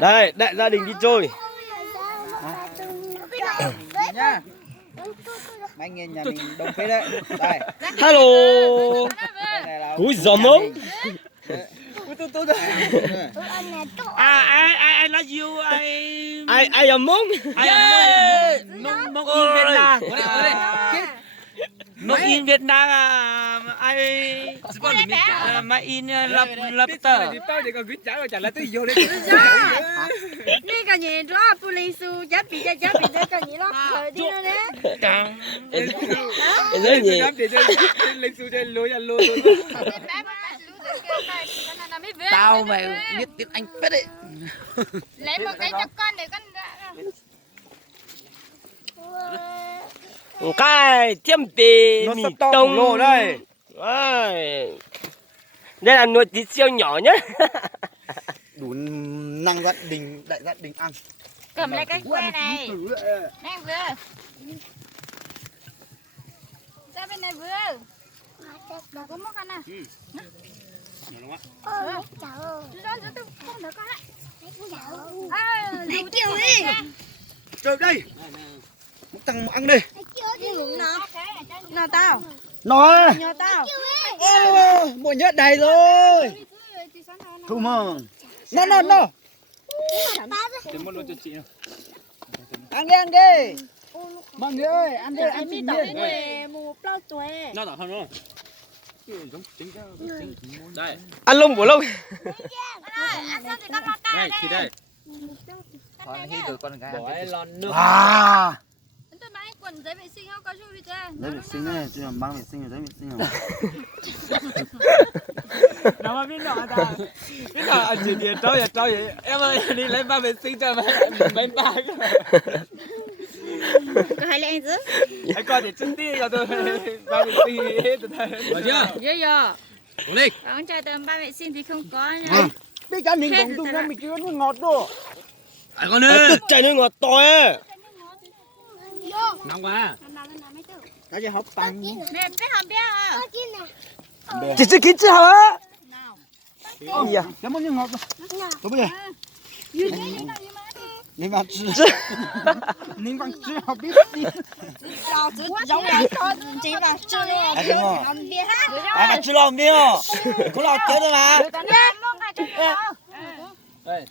Đây, đại gia đình đi chơi. Nhá. Anh nghe nhà mình đông phết đấy. Đây. Hello. Cúi giò mông. I love you. Ai là mông? Mông in Việt Nam. Mông in Việt Nam ai mà in lập tờ. Ni cái gì đó, police giáp bị cái gì đó, thời đi nó đấy. Cái gì? Tao mày biết tiếng Anh phết đấy. Lấy một cái cho con để con. Cái tiêm tì mì tông lô đây. Đây là nuôi tí siêu nhỏ nhá. Đủ năng gia đình, đại gia đình ăn. Cầm lấy cái que này. Đang vừa. Ra bên này vừa. Nó có mất con à? Lấy kiểu đi. Chơi đây. Một thằng ăn đi. Nào tao. Nói. Nhờ tao. Bộ nhớ đầy rồi. Thu mừng. No. Ăn đi. Mọi người ơi, ăn đi, ăn gì nhỉ? Một bao tuổi. Nó đỏ hơn đúng không? Đây. Ăn lông của lông. Đây, thì đây. Còn khi được con gái. Bỏ ai lon nước. À. Tôi mang quần giấy vệ sinh không có chú đi cha. Giấy vệ sinh này, chứ mang vệ sinh rồi, giấy vệ sinh rồi. Nó mà biết nọ ta. Biết nọ anh chị tiền trâu vậy. Em ơi đi lấy ba vệ sinh cho mấy ba. Có hai lẽ chứ. Anh coi để chân đi cho tôi ba vệ sinh hết rồi. Được chưa? Giờ. Uống đi. Con trai tầm ba vệ sinh thì không có nha. Bây giờ mình cũng tung ra mình chưa nó ngọt đâu. Ăn con đi. Tức chảy nước ngọt to ấy. Nóng quá. Cái gì hộp tăng. Mẹ biết không biết à? Chị chưa kín chưa hả? Ôi da, cái món gì ngọt đâu. Tôi bây giờ. Nhưng mà nhưng mà chưa học biết gì. Giống là con chỉ là chưa không biết hát. À mà chưa làm biết. Có làm chết rồi mà. Đây.